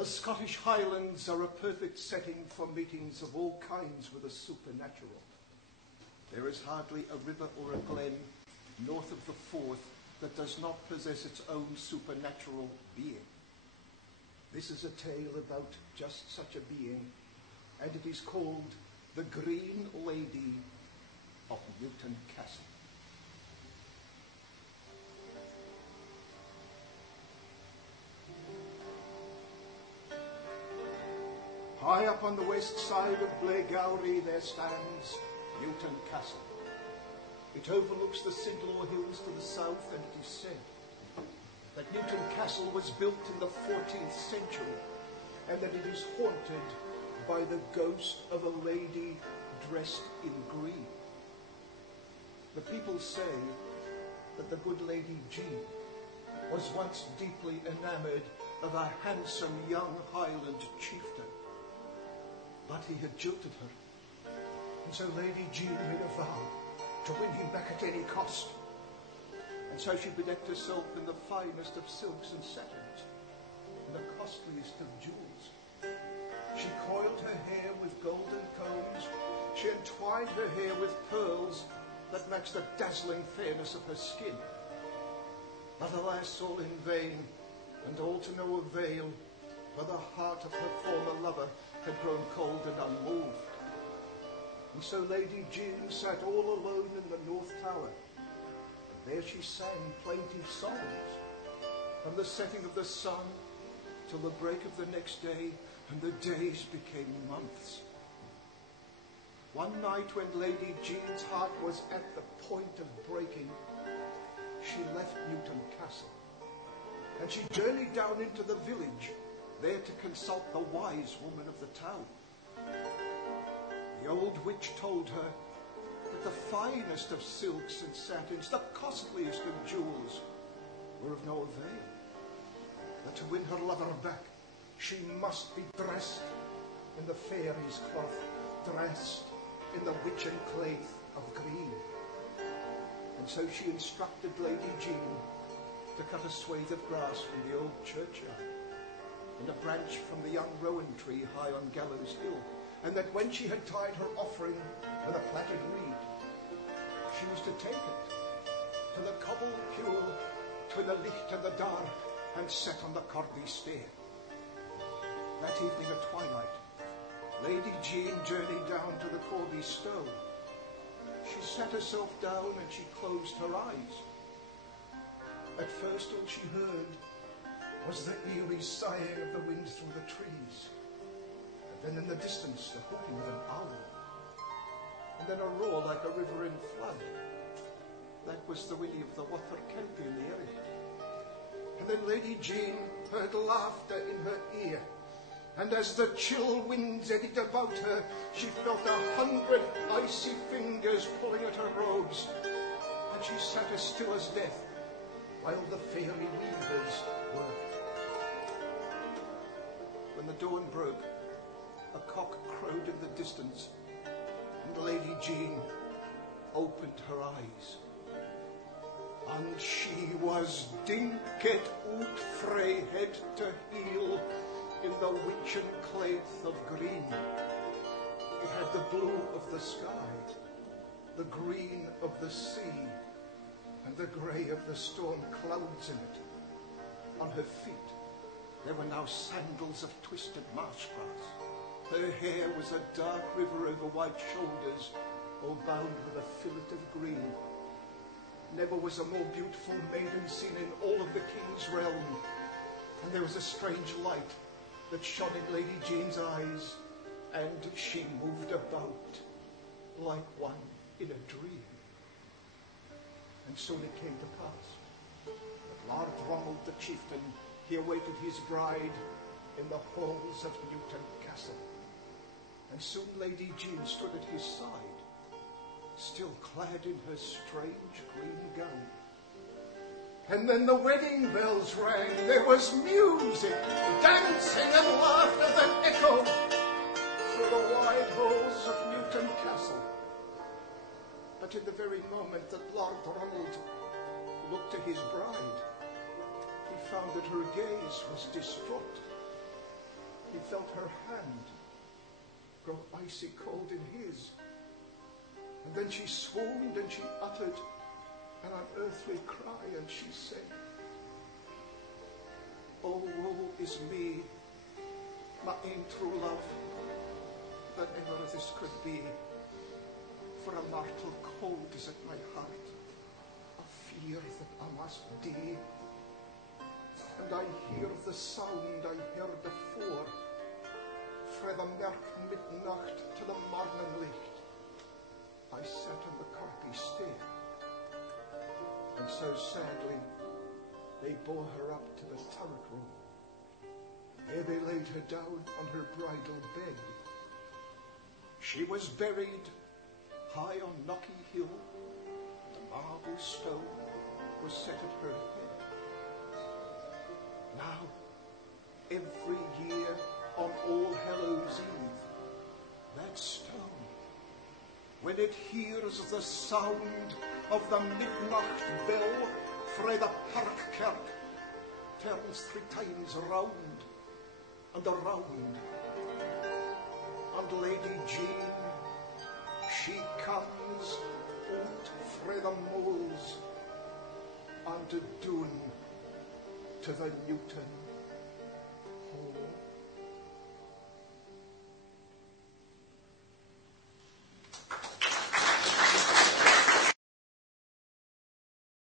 The Scottish Highlands are a perfect setting for meetings of all kinds with the supernatural. There is hardly a river or a glen north of the Forth that does not possess its own supernatural being. This is a tale about just such a being, and it is called The Green Lady of Newton Castle. High up on the west side of Blairgowrie there stands Newton Castle. It overlooks the Sidlaw Hills to the south, and it is said that Newton Castle was built in the 14th century and that it is haunted by the ghost of a lady dressed in green. The people say that the good Lady Jean was once deeply enamored of a handsome young Highland chieftain, but he had jilted her, and so Lady Jean made a vow to win him back at any cost. And so she bedecked herself in the finest of silks and satins, and the costliest of jewels. She coiled her hair with golden combs. She entwined her hair with pearls that matched the dazzling fairness of her skin. But alas, all in vain, and all to no avail, for the heart of her former lover had grown cold and unmoved. And so Lady Jean sat all alone in the North Tower, and there she sang plaintive songs, from the setting of the sun till the break of the next day, and the days became months. One night when Lady Jean's heart was at the point of breaking, she left Newton Castle, and she journeyed down into the village, there to consult the wise woman of the town. The old witch told her that the finest of silks and satins, the costliest of jewels, were of no avail. That to win her lover back, she must be dressed in the fairies' cloth, dressed in the witchen claith of green. And so she instructed Lady Jean to cut a swathe of grass from the old churchyard, and a branch from the young rowan tree high on Gallows Hill, and that when she had tied her offering with a plaited reed, she was to take it to the cobble pool between the licht and the dark, and set on the Corby stair. That evening at twilight, Lady Jean journeyed down to the Corby stone. She sat herself down and she closed her eyes. At first all she heard was the eerie sighing of the wind through the trees, and then in the distance the whooping of an owl, and then a roar like a river in flood. That was the whinny of the Wather Kelpie in the area. And then Lady Jean heard laughter in her ear, and as the chill winds eddied about her, she felt 100 icy fingers pulling at her robes, and she sat as still as death while the fairy weavers worked. When the dawn broke, a cock crowed in the distance, and Lady Jean opened her eyes. And she was dinked out frae head to heel in the witchen claith of green. It had the blue of the sky, the green of the sea, and the grey of the storm clouds in it. On her feet there were now sandals of twisted marsh grass. Her hair was a dark river over white shoulders, all bound with a fillet of green. Never was a more beautiful maiden seen in all of the king's realm, and there was a strange light that shone in Lady Jean's eyes, and she moved about like one in a dream. And soon it came to pass that Lord Ronald the chieftain, he awaited his bride in the halls of Newton Castle, and soon Lady Jean stood at his side, still clad in her strange green gown. And then the wedding bells rang. There was music, dancing and laughter that echoed through the wide halls of Newton Castle. But in the very moment that Lord Ronald looked to his bride, he found that her gaze was distraught. He felt her hand grow icy cold in his. And then she swooned and she uttered an unearthly cry, and she said, "Oh, woe is me, my ain true love, that ever this could be. For a mortal cold is at my heart, a fear that I must die. And I hear the sound I heard afore, frae the mirk midnacht to the morning licht. I sat on the compy stair, and so sadly they bore her up to the turret room. There they laid her down on her bridal bed. She was buried high on Knocky Hill. The marble stone was set at her head. Now, every year on All Hallows Eve, that stone, when it hears the sound of the midnight bell frae the park kirk, turns 3 times round and around. And Lady Jean, she comes out frae the moles and doon to the Newton